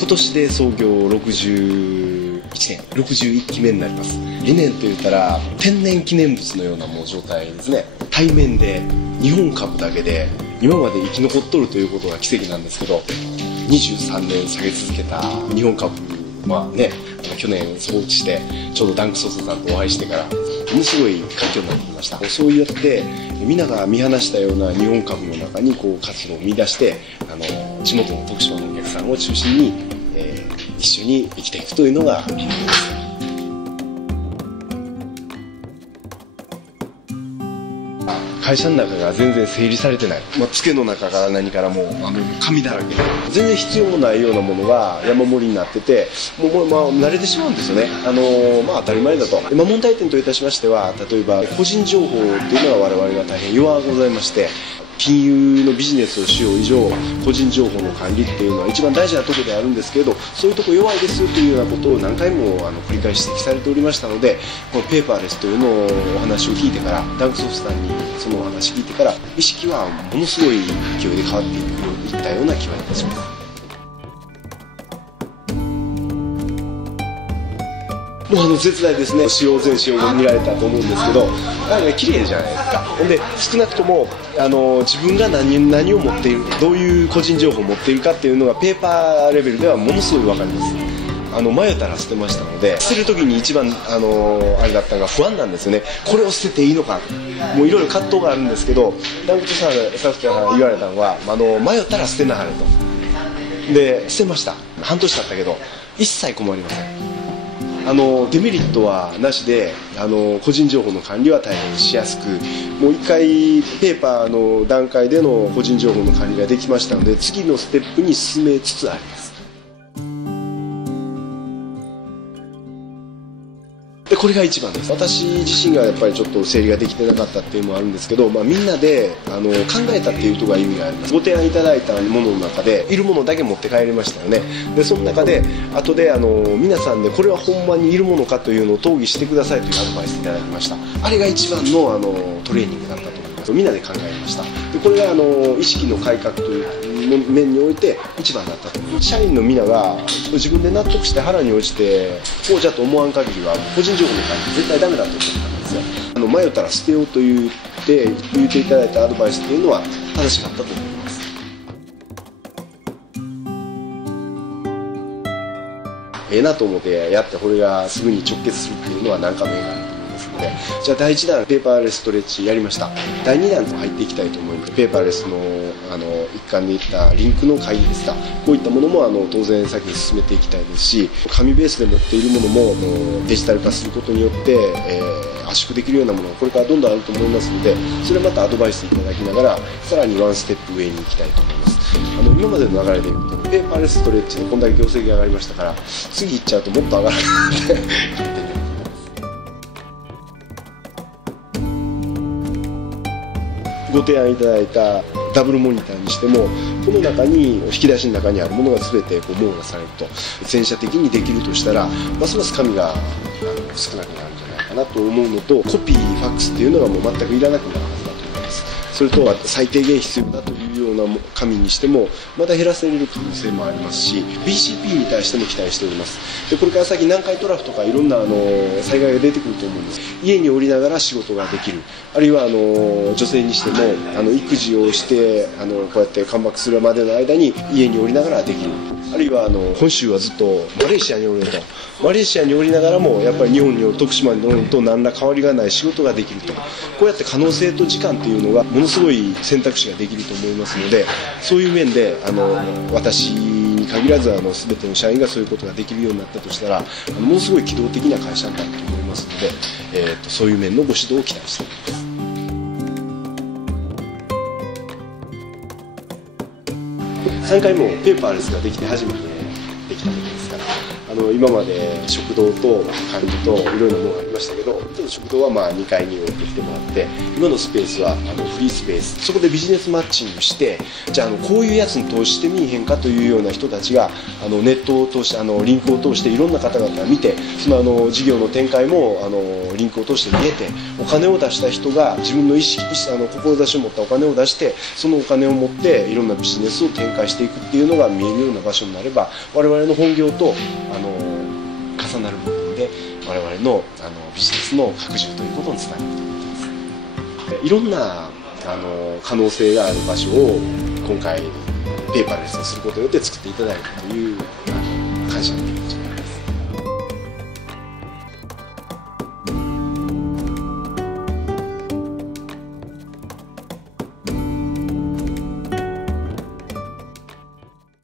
今年で創業61年、61期目になります。理念といったら天然記念物のようなもう状態ですね。対面で日本株だけで今まで生き残っとるということが奇跡なんですけど、23年下げ続けた日本株はね、去年放置してちょうどダンクソースさんとお会いしてからものすごい活況になってきました。そうやって皆が見放したような日本株の中にこう価値を見出して、地元の徳島のお客さんを中心に、一緒に生きていくというのが理念です。会社の中が全然整理されてない、机の中から何からもう紙だらけで全然必要もないようなものが山盛りになってて、もう慣れてしまうんですよね。当たり前だと。問題点といたしましては、例えば個人情報っていうのは我々が大変弱ございまして、金融のビジネスをしよう以上個人情報の管理っていうのは一番大事なところであるんですけれど、そういうとこ弱いですというようなことを何回も繰り返し指摘されておりましたので、このペーパーレスというのをお話を聞いてから、ダンクソフトさんにそのお話聞いてから、意識はものすごい勢いで変わっていったような気はいたします。もう絶大ですね。使用前使用後見られたと思うんですけど、綺麗じゃないですか。ほんで少なくとも自分が何を持っている、どういう個人情報を持っているかっていうのがペーパーレベルではものすごい分かります。迷ったら捨てましたので、捨てる時に一番あれだったのが不安なんですよね。これを捨てていいのか、もういろいろ葛藤があるんですけど、ダンクさんが言われたのは、迷ったら捨てなはれと。で捨てました。半年経ったけど一切困りません。デメリットはなしで、個人情報の管理は大変しやすく、もう一回ペーパーの段階での個人情報の管理ができましたので、次のステップに進めつつあります。でこれが一番です。私自身がやっぱりちょっと整理ができてなかったっていうのもあるんですけど、みんなで考えたっていうところが意味があります。ご提案いただいたものの中でいるものだけ持って帰りましたよね。でその中で後で皆さんでこれはほんまにいるものかというのを討議してくださいというアドバイスいただきました。あれが一番のトレーニングだったと思います。みんなで考えました。でこれが意識の改革という面において一番だったと思います。社員の皆が自分で納得して腹に落ちてこうじゃと思わん限りは個人情報の管理絶対ダメだと思ったんですよ。迷ったら捨てようと言っていただいたアドバイスというのは正しかったと思います。なと思ってやって、これがすぐに直結するっていうのは何かの縁があると思いますので、じゃあ第1弾ペーパーレスストレッチやりました。第2弾と入っていきたいと思います。ペーパーレスの一環でいったリンクの会議ですか、こういったものも当然先に進めていきたいですし、紙ベースで持っているものもデジタル化することによって、圧縮できるようなものがこれからどんどんあると思いますので、それまたアドバイスいただきながらさらにワンステップ上に行きたいと思います。今までの流れでいうとペーパーレスストレッチでこんだけ業績が上がりましたから、次行っちゃうともっと上がるって言ってね。ご提案いただいたダブルモニターにしても、この中に引き出しの中にあるものが全て網羅されると、全社的にできるとしたらますます紙が少なくなるんじゃないかなと思うのと、コピーファックスっていうのがもう全くいらなくなるはずだと思います。それと最低限必要だというような紙にしてもまた減らせれる可能性もありますし、 BCP に対しても期待しております。でこれから先南海トラフとかいろんな災害が出てくると思うんです。家におりながら仕事ができる、あるいは女性にしても育児をしてこうやってカムバックするまでの間に家におりながらできる、あるいは本州はずっとマレーシアにおると、マレーシアにおりながらもやっぱり日本におる徳島におると何ら変わりがない仕事ができると、こうやって可能性と時間っていうのがものすごい選択肢ができると思いますので、そういう面で私に限らず全ての社員がそういうことができるようになったとしたらものすごい機動的な会社になると思いますので、そういう面のご指導を期待しています。3回もペーパーレスができて初めてできたことですから、今まで食堂と管理といろいろなものがありましたけど、ちょっと食堂は2階に置いてきてもらって、今のスペースはフリースペース、そこでビジネスマッチングして、じゃあこういうやつに投資してみいへんかというような人たちがネットを通してリンクを通していろんな方々が見て、その事業の展開もリンクを通して見えて、お金を出した人が自分の志を持ったお金を出して、そのお金を持っていろんなビジネスを展開していくっていうのが見えるような場所になれば、我々の本業と重なる部分で我々のビジネスの拡充ということにつながると思ってます。いろんな可能性がある場所を今回ペーパーレスにすることによって作っていただいたという感謝の